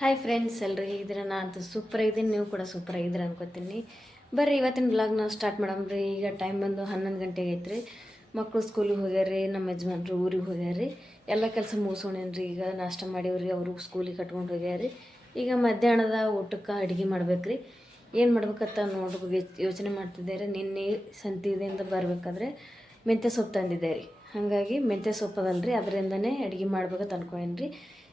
Hi friends ಎಲ್ಲರೂ ಹೇಗಿದ್ದೀರ? ನಾ ಸೂಪರ್ ಆಗಿದ್ದೀನಿ. ನೀವು ಕೂಡ ಸೂಪರ್ ಆಗಿದ್ದೀರ ಅನ್ಕೋತೀನಿ. ಬರ್ರಿ, ಇವತ್ತಿನ ಬ್ಲಾಗ್ ನಾವು ಸ್ಟಾರ್ಟ್ ಮಾಡಮ್ರಿ ಈಗ ಟೈಮ್ ಬಂದು ಹನ್ನೊಂದು ಗಂಟೆಗೆ ಐತ್ರಿ. ಮಕ್ಕಳು ಸ್ಕೂಲಿಗೆ ಹೋಗ್ಯಾರಿ ನಮ್ಮ ಯಜಮಾನ್ರು ಊರಿಗೆ ಹೋಗ್ಯಾರಿ ಎಲ್ಲ ಕೆಲಸ ಮುಗಿಸೋಣೇನ್ರಿ. ಈಗ ನಾಷ್ಟ ಮಾಡಿವ್ರಿ, ಅವರು ಸ್ಕೂಲಿಗೆ ಕಟ್ಕೊಂಡು ಹೋಗ್ಯಾರಿ ಈಗ ಮಧ್ಯಾಹ್ನದ ಊಟಕ್ಕೆ ಅಡುಗೆ ಮಾಡ್ಬೇಕ್ರಿ. ಏನು ಮಾಡ್ಬೇಕಂತ ನೋಡ್ಬೇಕು ಯೋಚನೆ ಮಾಡ್ತಿದ್ದಾರೆ. ನಿನ್ನೆ ಸಂತಿದಿಂದ ಬರಬೇಕಾದ್ರೆ ಮೆಂತ್ಯ ಸೊಪ್ಪು ತಂದಿದ್ದೆ ರೀ ಹಾಗಾಗಿ ಮೆಂತ್ಯ ಸೊಪ್ಪು ಅದಲ್ರಿ. ಅದರಿಂದನೇ ಅಡುಗೆ ಮಾಡ್ಬೇಕಂತ ಅನ್ಕೊಂಡೇನಿ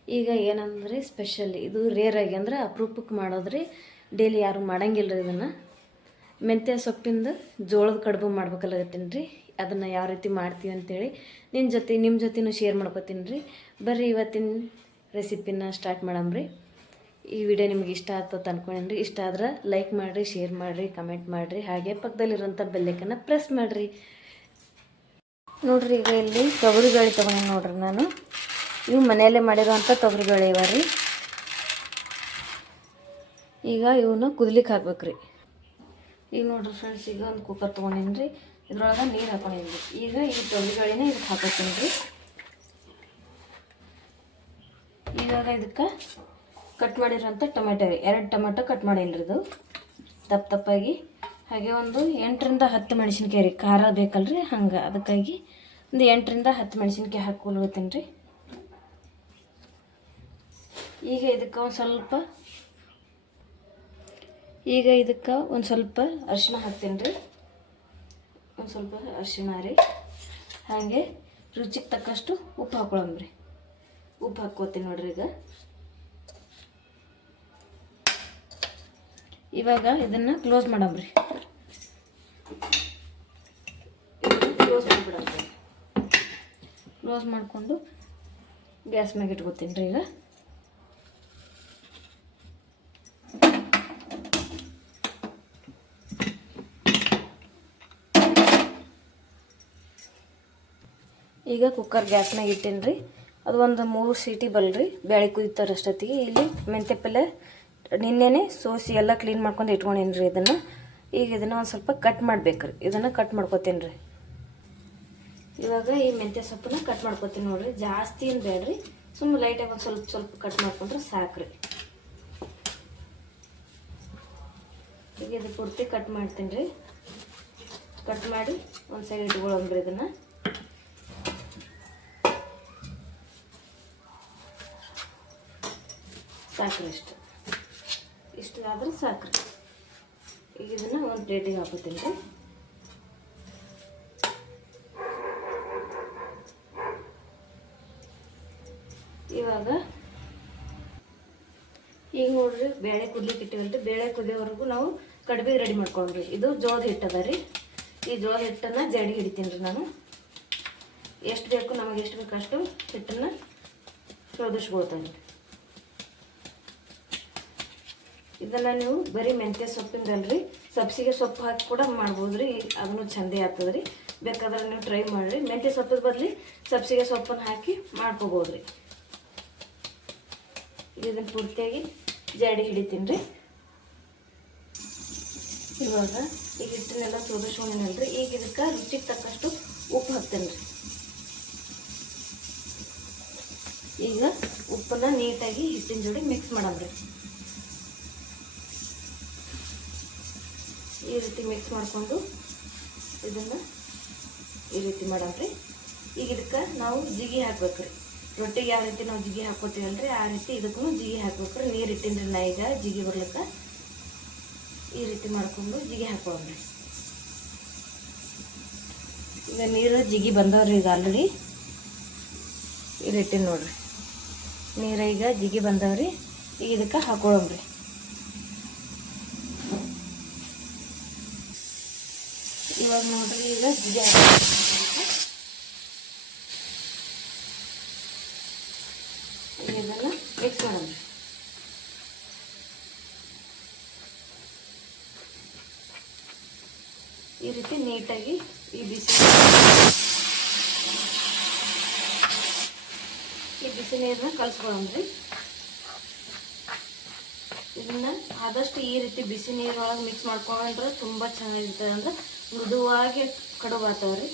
ಈಗ ಏನಂದ್ರೆ ಸ್ಪೆಷಲ್ ಇದು ರೇರ್ ಆಗಿ ಅಂದ್ರೆ ಅಪರೂಪಕ್ಕೆ ಮಾಡೋದ್ರಿ. ಡೈಲಿ ಯಾರು ಮಾಡಂಗಿಲ್ಲ ರೀ ಇದನ್ನು. ಮೆಂತ್ಯ ಸೊಪ್ಪಿಂದ ಜೋಳದ ಕಡುಬು ಮಾಡ್ಬೇಕಲ್ಲಗತ್ತೀನಿ ರೀ ಅದನ್ನು ಯಾವ ರೀತಿ ಮಾಡ್ತೀವಿ ಅಂತೇಳಿ ನಿನ್ನ ಜೊತೆ ನಿಮ್ಮ ಜೊತೆನೂ ಶೇರ್ ಮಾಡ್ಕೋತೀನಿ ರೀ ಬರ್ರಿ ಇವತ್ತಿನ ರೆಸಿಪಿನ ಸ್ಟಾರ್ಟ್ ಮಾಡಮ್ರಿ. ಈ ವಿಡಿಯೋ ನಿಮ್ಗೆ ಇಷ್ಟ ಆಯ್ತು ಅನ್ಕೊಂಡ್ರಿ. ಇಷ್ಟ ಆದ್ರೆ ಲೈಕ್ ಮಾಡಿರಿ ಶೇರ್ ಮಾಡಿರಿ ಕಮೆಂಟ್ ಮಾಡಿರಿ. ಹಾಗೆ ಪಕ್ಕದಲ್ಲಿರೋಂಥ ಬೆಲ್ಲೈಕನ್ನು ಪ್ರೆಸ್ ಮಾಡಿರಿ. ನೋಡ್ರಿ ಈಗ ಇಲ್ಲಿ ತೊಗರಿ ಬೇಳೆ ತೊಗೊಂಡು ನೋಡ್ರಿ ನಾನು. ಇವು ಮನೆಯಲ್ಲೇ ಮಾಡಿರೋವಂಥ ತೊಗರಿ ಬೇಳೆ ಇವ ರೀ. ಈಗ ಇವನ್ನ ಕುದಲಿಕ್ಕೆ ಹಾಕ್ಬೇಕು ರೀ. ಈಗ ನೋಡ್ರಿ ಫ್ರೆಂಡ್ಸ್, ಈಗ ಒಂದು ಕುಕ್ಕರ್ ತೊಗೊಂಡೀನಿ ರೀ. ಇದ್ರೊಳಗೆ ನೀರು ಹಾಕೊಂಡೀನಿ ಈಗ ಈ ತೊಗರಿ ಬೇಳೆನ ಇದಕ್ಕೆ ಹಾಕೋತೀನಿ ರೀ. ಈಗ ಇದಕ್ಕೆ ಕಟ್ ಮಾಡಿರೋಂಥ ಟೊಮೆಟೊ ರೀ. ಎರಡು ಟೊಮೆಟೊ ಕಟ್ ಮಾಡೀನಿ ರೀ ಇದು. ದಪ್ಪ ದಪ್ಪಾಗಿ. ಹಾಗೆ ಒಂದು ಎಂಟರಿಂದ ಹತ್ತು ಮೆಣಸಿನ್ಕಾಯಿ ರೀ. ಖಾರ ಬೇಕಲ್ರಿ ಹಂಗೆ. ಅದಕ್ಕಾಗಿ ಒಂದು ಎಂಟರಿಂದ ಹತ್ತು ಮೆಣಸಿನ್ಕಾಯಿ ಹಾಕೊಳ್ತೀನಿ ರೀ ಈಗ ಇದಕ್ಕೆ ಒಂದು ಸ್ವಲ್ಪ, ಈಗ ಇದಕ್ಕೆ ಒಂದು ಸ್ವಲ್ಪ ಅರಿಶಿಣ ಹಾಕ್ತೀನಿ ರೀ. ಒಂದು ಸ್ವಲ್ಪ ಅರಿಶಿಣ ರೀ. ಹಾಗೆ ರುಚಿಗೆ ತಕ್ಕಷ್ಟು ಉಪ್ಪು ಹಾಕೊಳಮ್ರಿ ಉಪ್ಪು ಹಾಕ್ಕೋತೀನಿ ನೋಡ್ರಿ ಈಗ. ಇವಾಗ ಇದನ್ನು ಕ್ಲೋಸ್ ಮಾಡಂಬ್ರಿ ಕ್ಲೋಸ್ ಮಾಡಿಬಿಡಮ್ರಿ ಕ್ಲೋಸ್ ಮಾಡಿಕೊಂಡು ಗ್ಯಾಸ್ ಮ್ಯಾಗೆ ಇಟ್ಕೋತೀನಿ ರೀ ಈಗ. ಈಗ ಕುಕ್ಕರ್ ಗ್ಯಾಸ್ನಾಗ ಇಟ್ಟೀನಿ ರೀ ಅದು ಒಂದು ಮೂರು ಸೀಟಿ ಬಲ್ರಿ ಕುದಿತಾರೆ ಅಷ್ಟೊತ್ತಿಗೆ. ಇಲ್ಲಿ ಮೆಂತ್ಯ ಪಲ್ಯ, ನಿನ್ನೆನೆ ಸೋಸಿ ಎಲ್ಲ ಕ್ಲೀನ್ ಮಾಡ್ಕೊಂಡು ಇಟ್ಕೊಂಡೇನಿ ರೀ ಇದನ್ನು. ಈಗ ಇದನ್ನು ಒಂದು ಸ್ವಲ್ಪ ಕಟ್ ಮಾಡ್ಬೇಕು ರೀ ಇದನ್ನು ಕಟ್ ಮಾಡ್ಕೊತೀನಿ ರೀ ಇವಾಗ ಈ ಮೆಂತ್ಯ ಸೊಪ್ಪನ್ನ ಕಟ್ ಮಾಡ್ಕೊತೀನಿ ನೋಡ್ರಿ. ಜಾಸ್ತಿ ಏನು ಬೇಡ್ರಿ ಸುಮ್ಮನೆ ಲೈಟಾಗಿ ಒಂದು ಸ್ವಲ್ಪ ಸ್ವಲ್ಪ ಕಟ್ ಮಾಡ್ಕೊಂಡ್ರೆ ಸಾಕ್ರಿ. ಈಗ ಇದು ಪೂರ್ತಿ ಕಟ್ ಮಾಡ್ತೀನಿ ರೀ ಕಟ್ ಮಾಡಿ ಒಂದು ಸೈಡ್ ಇಟ್ಕೊಳ್ಳೋಂಗ್ರಿ ಇದನ್ನು. ಸಾಕ್ರಿ ಇಷ್ಟು. ಇಷ್ಟು ಆದ್ರೆ ಸಾಕ್ರಿ. ಈಗ ಇದನ್ನು ಒಂದು ಪ್ಲೇಟಿಗೆ ಹಾಕೋತೀನಿ ರೀ. ಇವಾಗ ಈಗ ನೋಡ್ರಿ ಬೇಳೆ ಕುದ್ಲಿಕ್ಕೆ ಇಟ್ಟಿವಲ್ರಿ. ಬೇಳೆ ಕುದಿಯೋವರೆಗೂ ನಾವು ಕಡಿಮೆ ರೆಡಿ ಮಾಡ್ಕೊಂಡ್ರಿ ಇದು ಜೋಳದ ಹಿಟ್ಟದ ರೀ. ಈ ಜೋಳದ ಹಿಟ್ಟನ್ನು ಜಡಿ ಹಿಡಿತೀನಿ ರೀ ನಾನು. ಎಷ್ಟು ಬೇಕು ನಮಗೆ ಎಷ್ಟು ಬೇಕು ಅಷ್ಟು ಹಿಟ್ಟನ್ನು ಶೋಧಿಸ್ಕೊಳ್ತೇನೆ ರೀ ಇದನ್ನು ನೀವು ಬರೀ ಮೆಂತ್ಯ ಸೊಪ್ಪಿಂದಲ್ರಿ ಸಬ್ಸಿಗೆ ಸೊಪ್ಪು ಹಾಕಿ ಕೂಡ ಮಾಡ್ಬೋದು ರೀ ಅದನ್ನು ಚಂದೇ ಆಗ್ತದೆ ರೀ ಬೇಕಾದ್ರೆ ನೀವು ಟ್ರೈ ಮಾಡಿರಿ. ಮೆಂತ್ಯ ಸೊಪ್ಪದ ಬದಲಿ ಸಬ್ಸಿಗೆ ಸೊಪ್ಪನ್ನು ಹಾಕಿ ಮಾಡ್ಕೋಬೋದು ರೀ ಇದನ್ನು ಪೂರ್ತಿಯಾಗಿ ಜಾಡಿ ಹಿಡಿತೀನಿ ರೀ ಇವಾಗ ಈಗ ಹಿಟ್ಟನ್ನೆಲ್ಲ ರೀ ಈಗ ಇದಕ್ಕೆ ರುಚಿಗೆ ತಕ್ಕಷ್ಟು ಉಪ್ಪು ಹಾಕ್ತೇನೆ ರೀ ಈಗ ಉಪ್ಪನ್ನ ನೀಟಾಗಿ ಹಿಟ್ಟಿನ ಜೋಡಿ ಮಿಕ್ಸ್ ಮಾಡಮ್ರಿ. ಈ ರೀತಿ ಮಿಕ್ಸ್ ಮಾಡಿಕೊಂಡು ಇದನ್ನು ಈ ರೀತಿ ಮಾಡಮ್ರಿ ಈಗ ಇದಕ್ಕೆ ನಾವು ಜಿಗಿ ಹಾಕ್ಬೇಕ್ರಿ. ರೊಟ್ಟಿಗೆ ಯಾವ ರೀತಿ ನಾವು ಜಿಗಿ ಹಾಕೋತೀವಲ್ರಿ ಆ ರೀತಿ ಇದಕ್ಕೂ ಜಿಗಿ ಹಾಕ್ಬೇಕ್ರಿ. ನೀರು ಇಟ್ಟಿನ್ರಿ ನಾ ಈಗ ಜಿಗಿ ಬರ್ಲಿಕ್ಕೆ. ಈ ರೀತಿ ಮಾಡಿಕೊಂಡು ಜಿಗಿ ಹಾಕೋಣ್ರಿ ಈಗ ನೀರು ಜಿಗಿ ಬಂದವ್ರಿ ಈಗ ಆಲ್ರೆಡಿ ಈ ರೀತಿ ನೋಡ್ರಿ. ನೀರು ಈಗ ಜಿಗಿ ಬಂದವ್ರಿ. ಈಗ ಇದಕ್ಕೆ ಹಾಕೊಳ್ಳೋಣ್ರಿ ಇವಾಗ ನೋಡ್ರಿ, ಈಗ ಇದನ್ನು ಮಿಕ್ಸ್ ಮಾಡೋಣ. ಈ ರೀತಿ ನೀಟಾಗಿ ಈ ಬಿಸಿ ಈ ಬಿಸಿ ನೀರನ್ನ ಕಲ್ಸ್ಕೊಳ್ಳೋಣ್ರಿ ಇದನ್ನ ಆದಷ್ಟು ಈ ರೀತಿ ಬಿಸಿ ನೀರೊಳಗೆ ಮಿಕ್ಸ್ ಮಾಡ್ಕೊಂಡ್ರೆ ತುಂಬ ಚೆನ್ನಾಗಿರ್ತದೆ. ಅಂದ್ರೆ ಮೃದುವಾಗಿ ಕಡುಬು ರೀ.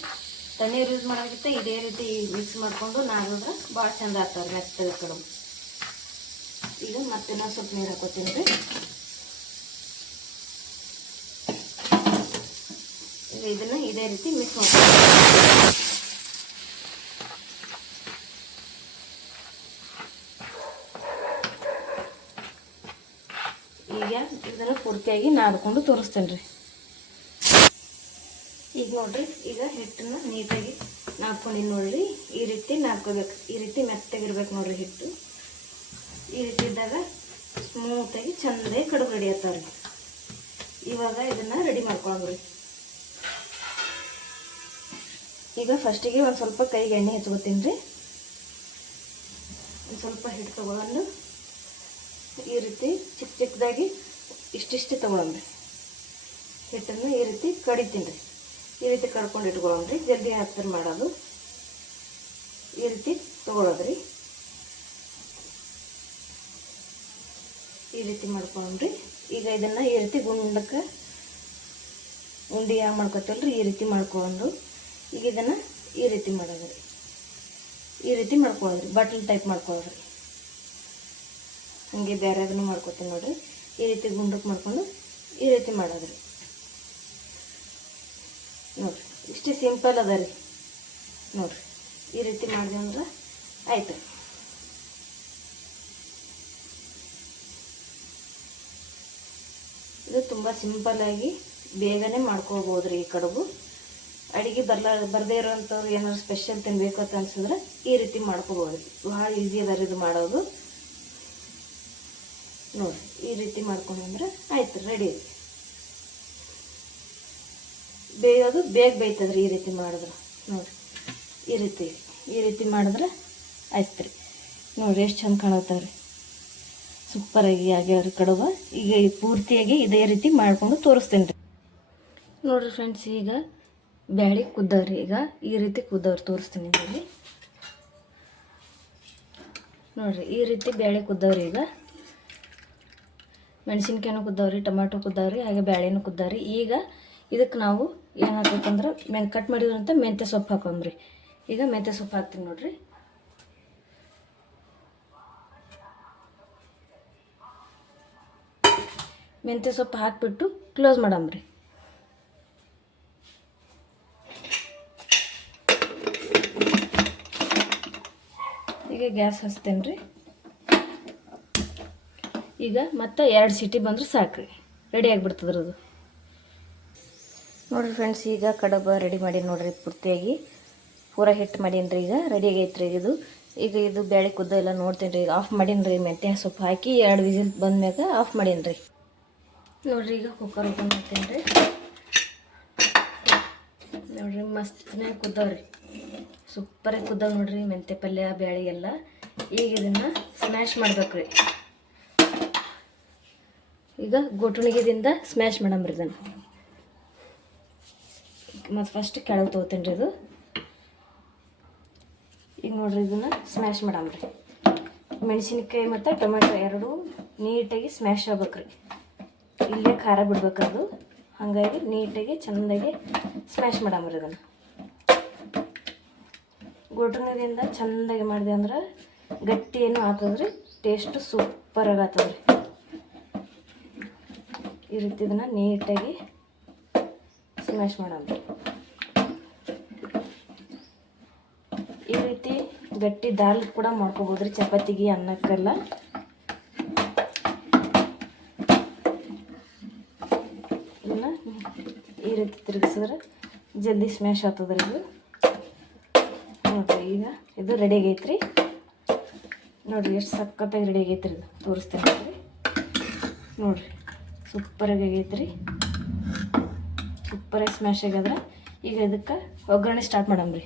ತಣ್ಣೀರು ಯೂಸ್ ಮಾಡೋಕ್ಕಿಂತ ಇದೇ ರೀತಿ ಮಿಕ್ಸ್ ಮಾಡಿಕೊಂಡು ನಾನು ಭಾಳ ಚಂದ ಆಗ್ತಾವ್ರಿ ಮೆತ್ತಗೆ ಕಡುಬು ಈಗ ಮತ್ತೆ ನಾನು ಸ್ವಲ್ಪ ನೀರು ಹಾಕೋತೀನಿ ರೀ. ಈಗ ಇದನ್ನು ಇದೇ ರೀತಿ ಮಿಕ್ಸ್ ಮಾಡ್ತೀನಿ ಈಗ ಇದನ್ನು ಪೂರ್ತಿಯಾಗಿ ನಾದ್ಕೊಂಡು ತೋರಿಸ್ತೇನೆ ರೀ. ಈಗ ನೋಡ್ರಿ, ಈಗ ಹಿಟ್ಟನ್ನ ನೀಟಾಗಿ ನಾದ್ಕೊಂಡಿನಿ ನೋಡ್ರಿ, ಈ ರೀತಿ ನಾದ್ಕೋಬೇಕು. ಈ ರೀತಿ ಮೆತ್ತಗಿರ್ಬೇಕು ನೋಡ್ರಿ ಹಿಟ್ಟು. ಈ ರೀತಿ ಇದ್ದಾಗ ಸ್ಮೂತಾಗಿ ಚಂದೇ ಕಡುಬು ರೆಡಿ ಆಗ್ತಾವ್ರಿ. ಇವಾಗ ಇದನ್ನ ರೆಡಿ ಮಾಡ್ಕೊಳ್ರಿ ಈಗ ಫಸ್ಟಿಗೆ ಒಂದು ಸ್ವಲ್ಪ ಕೈಗೆ ಎಣ್ಣೆ ಹಚ್ಕೋತೀನಿ. ರೀ ಒಂದು ಸ್ವಲ್ಪ ಹಿಟ್ಟು ತಗೊಂಡು ಈ ರೀತಿ ಚಿಕ್ಕ ಚಿಕ್ಕದಾಗಿ ಇಷ್ಟಿಷ್ಟು ತಗೊಳಮ್ರಿ ಹಿಟ್ಟನ್ನು ಈ ರೀತಿ ಕಡಿತೀನಿ. ರೀ ಈ ರೀತಿ ಕರ್ಕೊಂಡು ಇಟ್ಕೊಳ್ಳೋಣ್ರಿ ಜಲ್ದಿ ಹತ್ತಿರ ಮಾಡೋದು. ಈ ರೀತಿ ತಗೊಳೋದ್ರಿ. ಈ ರೀತಿ ಮಾಡ್ಕೊಂಡ್ರಿ. ಈಗ ಇದನ್ನು ಈ ರೀತಿ ಗುಂಡಕ್ಕೆ ಉಂಡಿ ಯಾವ ಮಾಡ್ಕೊತಲ್ರಿ ಈ ರೀತಿ ಮಾಡ್ಕೊಂಡು ಈಗ ಇದನ್ನು ಈ ರೀತಿ ಮಾಡೋದ್ರಿ. ಈ ರೀತಿ ಮಾಡ್ಕೊಳ್ಳೋದ್ರಿ. Bottle type ಮಾಡ್ಕೊಳ್ಳೋದ್ರಿ. ಹಂಗೆ ಬೇರೆ ಮಾಡ್ಕೊತೀನಿ ನೋಡ್ರಿ. ಈ ರೀತಿ ಗುಂಡಕ್ಕೆ ಮಾಡ್ಕೊಂಡು ಈ ರೀತಿ ಮಾಡೋದ್ರಿ. ನೋಡ್ರಿ, ಇಷ್ಟೇ ಸಿಂಪಲ್ ಅದ ರೀ. ನೋಡ್ರಿ, ಈ ರೀತಿ ಮಾಡಿದೆ ಅಂದ್ರೆ ಆಯ್ತು. ಇದು ತುಂಬ ಸಿಂಪಲ್ಲಾಗಿ ಬೇಗನೆ ಮಾಡ್ಕೋಬೋದು ರೀ ಈ ಕಡುಬು. ಅಡಿಗೆ ಬರ್ಲ, ಬರದೇ ಇರೋವಂಥವ್ರು ಏನಾದ್ರು ಸ್ಪೆಷಲ್ ತಿನ್ಬೇಕು ಅಂತ ಅನ್ಸಿದ್ರೆ ಈ ರೀತಿ ಮಾಡ್ಕೋಬೋದು ಭಾಳ ಈಸಿ ಅದ ರೀ ಇದು ಮಾಡೋದು. ನೋಡ್ರಿ, ಈ ರೀತಿ ಮಾಡ್ಕೊಂಡ್ರೆ ಆಯ್ತು ರೆಡಿ ಬೇಯೋದು ಬೇಗ ಬೇಯ್ತದ್ರಿ ಈ ರೀತಿ ಮಾಡಿದ್ರೆ. ನೋಡಿರಿ. ಈ ರೀತಿ ಈ ರೀತಿ ಮಾಡಿದ್ರೆ ಆಯ್ತು ನೋಡಿರಿ ಎಷ್ಟು ಚಂದ ಕಾಣತ್ತಾವ್ರಿ ಸೂಪರಾಗಿ ಆಗ್ಯಾವ್ರಿ ಕಡುಬು. ಈಗ ಪೂರ್ತಿಯಾಗಿ ಇದೇ ರೀತಿ ಮಾಡಿಕೊಂಡು ತೋರಿಸ್ತೀನಿ ರೀ ನೋಡಿರಿ ಫ್ರೆಂಡ್ಸ್ ಈಗ ಬ್ಯಾಳಿ ಕುದ್ದವ್ರಿ. ಈಗ ಈ ರೀತಿ ಕುದ್ದವ್ರಿ ತೋರಿಸ್ತೀನಿ ಇಲ್ಲಿ ನೋಡಿರಿ, ಈ ರೀತಿ ಬ್ಯಾಳಿ ಕುದ್ದವ್ರಿ ಈಗ. ಮೆಣಸಿನ್ಕಾಯಿನೂ ಕುದ್ದವ್ರಿ ಟೊಮ್ಯಾಟೊ ಕುದ್ದವ್ರಿ, ಹಾಗೆ ಬ್ಯಾಳಿನೂ ಕುದ್ದವ್ರಿ. ಈಗ ಇದಕ್ಕೆ ನಾವು ಏನು ಹಾಕ್ಬೇಕಂದ್ರೆ ಮೆನ್ ಕಟ್ ಮಾಡಿದ್ರಂತ ಮೆಂತ್ಯ ಸೊಪ್ಪು ಹಾಕೊಂಬ್ರಿ ಈಗ ಮೆಂತ್ಯ ಸೊಪ್ಪು ಹಾಕ್ತೀನಿ ನೋಡ್ರಿ. ಮೆಂತ್ಯ ಸೊಪ್ಪು ಹಾಕಿಬಿಟ್ಟು ಕ್ಲೋಸ್ ಮಾಡಂಬ್ರಿ ಈಗ ಗ್ಯಾಸ್ ಹಚ್ತೇನೆ ರೀ. ಈಗ ಮತ್ತೆ ಎರಡು ಸಿಟಿ ಸಾಕು ರೀ ರೆಡಿ ಆಗಿಬಿಡ್ತದ್ರದು ನೋಡಿರಿ ಫ್ರೆಂಡ್ಸ್ ಈಗ ಕಡಬ ರೆಡಿ ಮಾಡಿ ನೋಡಿರಿ ಪೂರ್ತಿಯಾಗಿ. ಪೂರ ಹಿಟ್ಟು ಮಾಡೀನಿ ರೀ ಈಗ ರೆಡಿ ಆಗೈತೆ ರೀ ಇದು. ಈಗ ಇದು ಬೇಳೆ ಕುದ್ದ ಎಲ್ಲ ನೋಡ್ತೀನಿ ರೀ ಈಗ. ಆಫ್ ಮಾಡೀನಿ ರೀ ಮೆಂತ್ಯ ಸೊಪ್ಪು ಹಾಕಿ ಎರಡು ವಿಸಿಲ್ ಬಂದ್ಮ್ಯಾಗ ಆಫ್ ಮಾಡೀನಿ ರೀ. ನೋಡ್ರಿ ಈಗ ಕುಕ್ಕರ್ ಓಪನ್ ಮಾಡ್ತೀನಿ ರೀ. ನೋಡ್ರಿ ಮಸ್ತ್ನಾಗ ಕುದ್ದವ್ರಿ ಸೂಪರಾಗಿ ಕುದ್ದಾವ ನೋಡ್ರಿ ಮೆಂತ್ಯ ಪಲ್ಯ, ಬ್ಯಾಳಿ ಎಲ್ಲ. ಈಗ ಇದನ್ನು ಸ್ಮ್ಯಾಶ್ ಮಾಡ್ಬೇಕು ರೀ. ಈಗ ಗೋಟುಣಿಗೆದಿಂದ ಸ್ಮ್ಯಾಶ್ ಮಾಡಮ್ರಿ ಇದನ್ನು. ಮತ್ತು ಫಸ್ಟ್ ಕೆಳಗೆ ತೊಗೋತೀನಿ ರೀ ಇದು. ಈಗ ನೋಡ್ರಿ ಇದನ್ನು ಸ್ಮ್ಯಾಶ್ ಮಾಡಮ್ರಿ. ಮೆಣಸಿನ್ಕಾಯಿ ಮತ್ತು ಟೊಮೆಟೊ ಎರಡೂ ನೀಟಾಗಿ ಸ್ಮ್ಯಾಶ್ ಆಗ್ಬೇಕ್ರಿ. ಇಲ್ಲೇ ಖಾರ ಬಿಡ್ಬೇಕದು ಅದು. ಹಾಗಾಗಿ ನೀಟಾಗಿ ಚೆಂದಾಗಿ ಸ್ಮ್ಯಾಶ್ ಮಾಡಮ್ರಿ ಇದನ್ನು. ಗೊಟುಣದಿಂದ ಚೆಂದಾಗಿ ಮಾಡಿದೆ ಅಂದ್ರೆ ಗಟ್ಟಿ ಏನು ಆಗ್ತದ್ರಿ? ಟೇಸ್ಟು ಸೂಪರಾಗಿ ಆಗತ್ತದ್ರಿ. ಈ ರೀತಿ ಇದನ್ನು ನೀಟಾಗಿ ಸ್ಮ್ಯಾಶ್ ಮಾಡೋಣ ಈ ರೀತಿ ಗಟ್ಟಿ ದಾಲ್ ಕೂಡ ಮಾಡ್ಕೋಬೋದ್ರಿ ಚಪಾತಿಗೆ, ಅನ್ನಕ್ಕೆಲ್ಲ. ಇಲ್ಲ ಈ ರೀತಿ ತಿರುಗಿಸಿದ್ರೆ ಜಲ್ದಿ ಸ್ಮ್ಯಾಶ್ ಆಗ್ತದ್ರಿ ಇದು. ನೋಡ್ರಿ, ಈಗ ಇದು ರೆಡಿ ಆಗೈತ್ರಿ. ನೋಡ್ರಿ, ಎಷ್ಟು ಸಖತ್ತಾಗಿ ರೆಡಿ ಆಗೈತ್ರಿ ಇದು. ತೋರಿಸ್ತೇನೆ ನೋಡ್ರಿ. ನೋಡಿರಿ ಸೂಪರಾಗಿ ಆಗೈತ್ರಿ. ಸೂಪರಾಗಿ ಸ್ಮ್ಯಾಶ್ ಆಗ್ಯದ ಈಗ ಇದಕ್ಕೆ ಒಗ್ಗರಣೆ ಸ್ಟಾರ್ಟ್ ಮಾಡಮ್ರಿ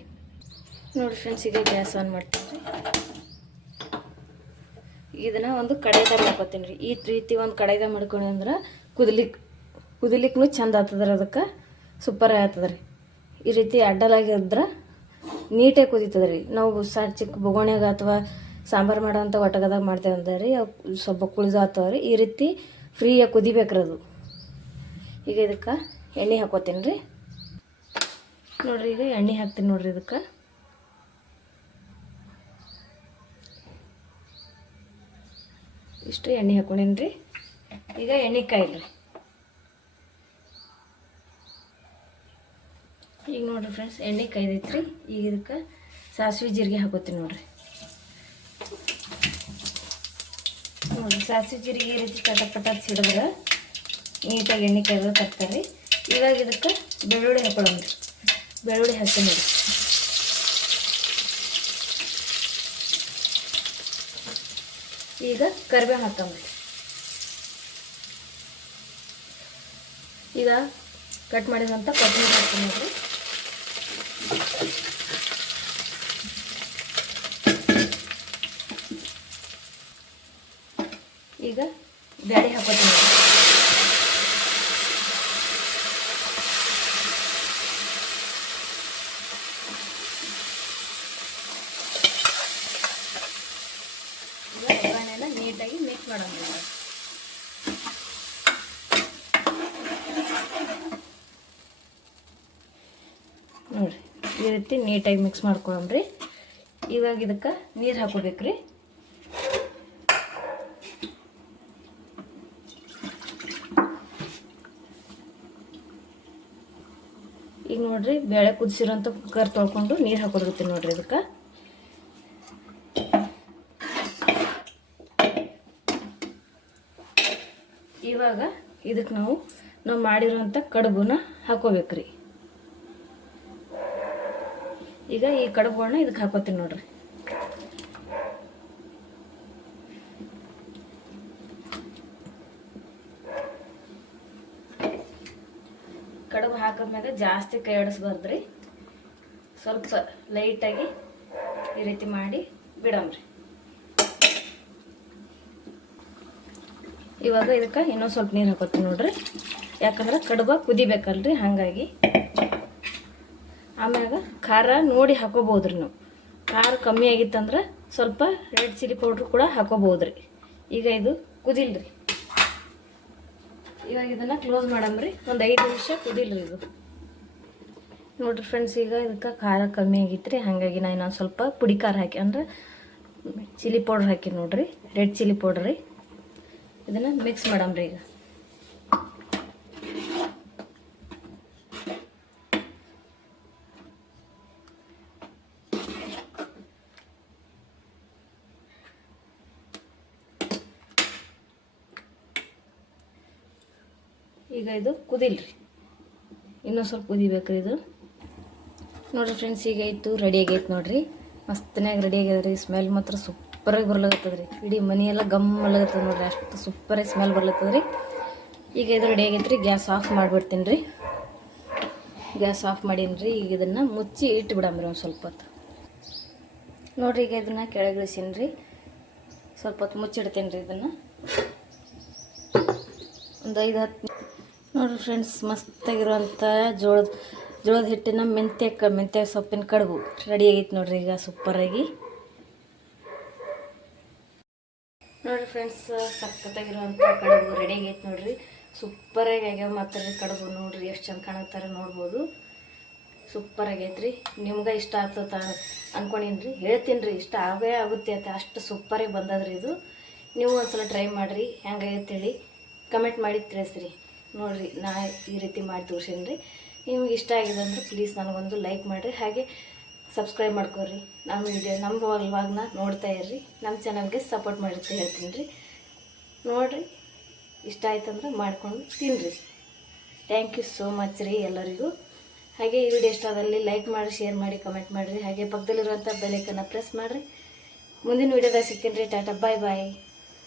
ನೋಡಿ ಫ್ರೆಂಡ್ಸ್ ಈಗ ಗ್ಯಾಸ್ ಆನ್ ಮಾಡ್ತೀನಿ ಇದನ್ನು ಒಂದು ಕಡೆದಾಗ ಮಾಡ್ಕೊತೀನಿ ರೀ. ಈ ರೀತಿ ಒಂದು ಕಡೆದಾಗ ಮಾಡ್ಕೊಂಡು ಅಂದ್ರೆ ಕುದಲಿಕ್ಕೆ ಕುದಿಲಿಕ್ಕೂ ಚಂದ ಆಗ್ತದ್ರಿ ಅದಕ್ಕೆ. ಸೂಪರ್ ಆಗ್ತದೆ ರೀ ಈ ರೀತಿ ಅಡ್ಡಲಾಗಿದ್ರೆ ನೀಟಾಗಿ ಕುದೀತದೆ ರೀ ನಾವು ಸಣ್ಣ ಚಿಕ್ಕ ಬೊಗೋಣ್ಯಾಗ ಅಥವಾ ಸಾಂಬಾರು ಮಾಡೋಂಥ ಒಟಗದಾಗ ಮಾಡ್ತೇವೆ ಅಂದ ರೀ, ಅವು ಸ್ವಲ್ಪ ಕುಳಿದು ಆಗ್ತಾವೆ ರೀ. ಈ ರೀತಿ ಫ್ರೀಯಾಗಿ ಕುದಿಬೇಕ್ರಿ ಅದು. ಈಗ ಇದಕ್ಕೆ ಎಣ್ಣೆ ಹಾಕೋತೀನಿ ರೀ. ನೋಡ್ರಿ ಈಗ ಎಣ್ಣೆ ಹಾಕ್ತೀನಿ ನೋಡ್ರಿ ಇದಕ್ಕೆ. ಇಷ್ಟು ಎಣ್ಣೆ ಹಾಕೊಂಡೇನಿ ರೀ ಈಗ ಎಣ್ಣೆ ರೀ ಈಗ ನೋಡ್ರಿ ಫ್ರೆಂಡ್ಸ್ ಎಣ್ಣೆ ಕಾಯ್ದೈತ್ರಿ. ಈಗ ಇದಕ್ಕೆ ಸಾಸಿವೆ ಜೀರಿಗೆ ಹಾಕೋತೀನಿ ನೋಡ್ರಿ. ನೋಡ್ರಿ, ಸಾಸಿವೆ ಜೀರಿಗೆ ಈ ರೀತಿ ಪಟ ಸಿಡಿದ್ರೆ ನೀಟಾಗಿ ಎಣ್ಣೆ ಕಾಯ್ದು ತರ್ತಾರೆ ಇವಾಗ ಇದಕ್ಕೆ ಬೆಳ್ಳುಳ್ಳಿ ಹಾಕೊಳ್ಳೋಣ್ರಿ ಬೆಳ್ಳುಳ್ಳಿ ಹಾಕ್ತೀನಿ ನೋಡಿ ಈಗ ಕರಿಬೇವು ಹಾಕೊಂಬಿಡಿ ಈಗ ಕಟ್ ಮಾಡಿದಂಥ ಕೊಬ್ಬರಿ ಹಾಕ್ತೀನಿ ಈಗ ಬ್ಯಾಳಿ ಹಾಕೋತೀನಿ ನೋಡ್ರಿ. ಈಗ ಒಗ್ಗರಣೆನ ನೀಟಾಗಿ ಮಿಕ್ಸ್ ಮಾಡೋಣ ನೋಡಿರಿ ಈ ರೀತಿ ನೀಟಾಗಿ ಮಿಕ್ಸ್ ಮಾಡ್ಕೊಳಮ್ರಿ ಇವಾಗ ಇದಕ್ಕೆ ನೀರು ಹಾಕೋಬೇಕ್ರಿ ಈಗ ನೋಡ್ರಿ, ಬೇಳೆ ಕುದಿಸಿರೋಂಥ ಕುಕ್ಕರ್ ತೊಳ್ಕೊಂಡು ನೀರು ಹಾಕೋದಿರ್ತೀನಿ ನೋಡ್ರಿ ಇದಕ್ಕೆ. ಇವಾಗ ಇದಕ್ಕೆ ನಾವು ನಾವು ಮಾಡಿರೋಂಥ ಕಡುಬುನ ಹಾಕೋಬೇಕ್ರಿ. ಈಗ ಈ ಕಡುಬುಗಳನ್ನ ಇದಕ್ಕೆ ಹಾಕೋತೀನಿ ನೋಡ್ರಿ. ಕಡುಬು ಹಾಕಿದ್ಮ್ಯಾಗ ಜಾಸ್ತಿ ಕೈ ಆಡಿಸ್ಬಾರ್ದ್ರಿ ಸ್ವಲ್ಪ ಲೈಟಾಗಿ ಈ ರೀತಿ ಮಾಡಿ ಬಿಡಮ್ರಿ. ಇವಾಗ ಇದಕ್ಕೆ ಇನ್ನೊಂದು ಸ್ವಲ್ಪ ನೀರು ಹಾಕೋತೀನಿ ನೋಡ್ರಿ. ಯಾಕಂದ್ರೆ ಕಡುಬು ಕುದಿಬೇಕಲ್ರಿ, ಹಾಗಾಗಿ. ಆಮ್ಯಾಗ ಖಾರ ನೋಡಿ ಹಾಕೋಬೋದ್ರಿ ನೀವು. ಖಾರ ಕಮ್ಮಿ ಆಗಿತ್ತಂದ್ರೆ ಸ್ವಲ್ಪ ರೆಡ್ ಚಿಲ್ಲಿ ಪೌಡ್ರ್ ಕೂಡ ಹಾಕೋಬೋದ್ರಿ. ಈಗ ಇದು ಕುದಿಲ್ರಿ. ಇವಾಗ ಇದನ್ನು ಕ್ಲೋಸ್ ಮಾಡಮ್ರಿ. ಒಂದು ಐದು ನಿಮಿಷ ಕುದಿಲ್ರಿ ಇದು. ನೋಡ್ರಿ ಫ್ರೆಂಡ್ಸ್ ಈಗ ಇದಕ್ಕೆ ಖಾರ ಕಮ್ಮಿ ಆಗಿತ್ತು ಹಾಗಾಗಿ ನಾನು ಇನ್ನೊಂದು ಸ್ವಲ್ಪ ಪುಡಿ ಖಾರ ಹಾಕಿ, ಅಂದ್ರೆ ಚಿಲ್ಲಿ ಪೌಡ್ರ್ ಹಾಕಿ ನೋಡ್ರಿ. ರೆಡ್ ಚಿಲ್ಲಿ ಪೌಡ್ರ್ ರೀ. ಇದನ್ನು ಮಿಕ್ಸ್ ಮಾಡಮ್ರಿ ಈಗ. ಇದು? ಕುದಿಲ್ರಿ. ಇನ್ನೊಂದು ಸ್ವಲ್ಪ ಕುದಿಬೇಕ್ರಿ ಇದು. ನೋಡ್ರಿ ಫ್ರೆಂಡ್ಸ್ ಈಗ ಇತ್ತು ರೆಡಿ ಆಗೈತೆ ನೋಡ್ರಿ. ಮಸ್ತನಾಗಿ ರೆಡಿ ಆಗ್ಯದ್ರಿ. ಸ್ಮೆಲ್ ಮಾತ್ರ ಸೂಪರಾಗಿ ಬರ್ಲಾಗತ್ತದ ರೀ ಇಡೀ ಮನೆಯೆಲ್ಲ ಗಮ್ ಅಲ್ಲಾಗತ್ತದ ನೋಡಿರಿ. ಅಷ್ಟು ಸೂಪರಾಗಿ ಸ್ಮೆಲ್ ಬರ್ಲತ್ತದ ರೀ ಈಗ ಇದು ರೆಡಿ ಆಗೈತೆ ರೀ ಗ್ಯಾಸ್ ಆಫ್ ಮಾಡಿಬಿಡ್ತೀನಿ ರೀ ಗ್ಯಾಸ್ ಆಫ್ ಮಾಡೀನಿ ರೀ ಈಗ ಇದನ್ನು ಮುಚ್ಚಿ ಇಟ್ಟು ಬಿಡಮ್ರಿ ಒಂದು ಸ್ವಲ್ಪ ಹೊತ್ತು. ನೋಡ್ರಿ, ಈಗ ಇದನ್ನು ಕೆಳಗಿಳಿಸೀನಿ ರೀ ಸ್ವಲ್ಪ ಹೊತ್ತು ಮುಚ್ಚಿಡ್ತೀನಿ ರೀ ಇದನ್ನು. ಒಂದು ಐದು ಹತ್ತು ನೋಡಿರಿ ಫ್ರೆಂಡ್ಸ್ ಮಸ್ತಾಗಿರುವಂಥ ಜೋಳದ ಜೋಳದ ಹಿಟ್ಟಿನ ಮೆಂತ್ಯ ಕ, ಮೆಂತ್ಯ ಸೊಪ್ಪಿನ ಕಡುಬು. ರೆಡಿ ಆಗೈತೆ ನೋಡ್ರಿ ಈಗ ಸೂಪರಾಗಿ ನೋಡಿರಿ ಫ್ರೆಂಡ್ಸ್ ಸಖತ್ತಾಗಿರುವಂಥ ಕಡುಬು ರೆಡಿ ಆಗೈತೆ ನೋಡ್ರಿ. ಸೂಪರಾಗಿ ಆಗ್ಯಾವ ಮತ್ತೆ ರೀ ಕಡುಬು ನೋಡ್ರಿ, ಎಷ್ಟು ಚಂದ ಕಾಣುತ್ತಾರೆ ನೋಡ್ಬೋದು. ಸೂಪರ್ ಆಗೈತೆ ರೀ ನಿಮ್ಗೆ ಇಷ್ಟ ಆಗ್ತದ ಅನ್ಕೊಂಡೀನಿ ರೀ ಹೇಳ್ತೀನಿ ರೀ ಇಷ್ಟ ಆಗೇ ಆಗುತ್ತೆ ಅಂತ. ಅಷ್ಟು ಸೂಪರಾಗಿ ಬಂದದ್ರಿ ಇದು. ನೀವು ಒಂದ್ಸಲ ಟ್ರೈ ಮಾಡಿರಿ ಹೆಂಗಾಗೈತೆ ಹೇಳಿ. ಕಮೆಂಟ್ ಮಾಡಿ ತಿಳಿಸ್ರಿ. ನೋಡಿರಿ, ನಾ ಈ ರೀತಿ ಮಾಡಿ ತೋರ್ಸೀನಿ ರೀ ನಿಮ್ಗೆ ಇಷ್ಟ ಆಗಿದೆ ಅಂದ್ರೆ ಪ್ಲೀಸ್ ನನಗೊಂದು ಲೈಕ್ ಮಾಡಿರಿ. ಹಾಗೆ ಸಬ್ಸ್ಕ್ರೈಬ್ ಮಾಡ್ಕೊರಿ ನಮ್ಮ ವಿಡಿಯೋ ನಮ್ಮ ಇವಾಗನ ನೋಡ್ತಾ ಇರ್ರಿ. ನಮ್ಮ ಚಾನಲ್ಗೆ ಸಪೋರ್ಟ್ ಮಾಡಿರ್ತ ಹೇಳ್ತೀನಿ ರೀ ನೋಡಿರಿ, ಇಷ್ಟ ಆಯ್ತಂದ್ರೆ ಮಾಡ್ಕೊಂಡು ತಿನ್ನಿರಿ ಥ್ಯಾಂಕ್ ಯು ಸೋ ಮಚ್ ರೀ ಎಲ್ಲರಿಗೂ. ಹಾಗೆ ಈ ವಿಡಿಯೋ ಇಷ್ಟ ಆದಲ್ಲಿ ಲೈಕ್ ಮಾಡಿ ಶೇರ್ ಮಾಡಿ ಕಮೆಂಟ್ ಮಾಡಿರಿ. ಹಾಗೆ ಪಕ್ಕದಲ್ಲಿರುವಂಥ ಬೆಲೈಕನ್ನು ಪ್ರೆಸ್ ಮಾಡಿರಿ. ಮುಂದಿನ ವಿಡಿಯೋದಾಗ ಸಿಗ್ತೀನಿ ರೀ. ಟಾಟಾ ಬಾಯ್ ಬಾಯ್